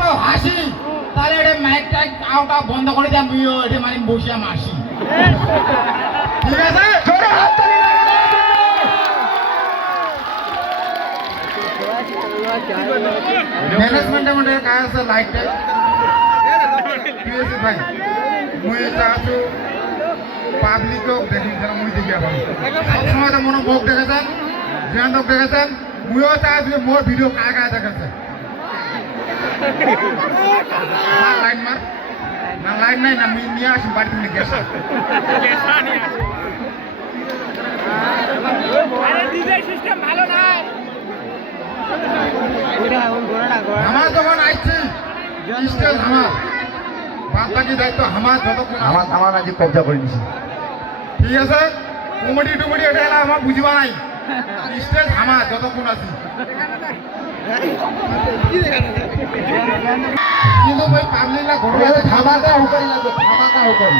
পাও হাসি তাহলে এটা মাইক টাইক আউটা বন্ধ করে দিয়ে আমি এটা মানে বসিয়া মাসি ঠিক আছে জোরে হাততালি ম্যানেজমেন্টের মধ্যে কাজ আছে লাইটটা পিএসি ভাই মুই যাচ্ছু পাবলিকও দেখি যারা মুই দেখি আবার সবসময় তো মনে মুখ দেখেছেন জিয়ান্তক দেখেছেন মুইও চাইছি মোর ভিডিও কায় কায় দেখেছে লাইন মার না লাইন নাই না মুই নিয়ে আসি বাড়ি থেকে গেছে আমার যখন আইছি স্টেজ আমার বাদ বাকি দায়িত্ব আমার যতক্ষণ আমার আজ কবজা করে নিছি ঠিক আছে কমেডি টমেডি এটা এলা আমার বুঝিবা নাই স্টেজ আমার যতক্ষণ আছি কিন্তু ওই পাবলিকরা ঘরে ধামাকা হুকরি লাগবে ধামাকা হুকরি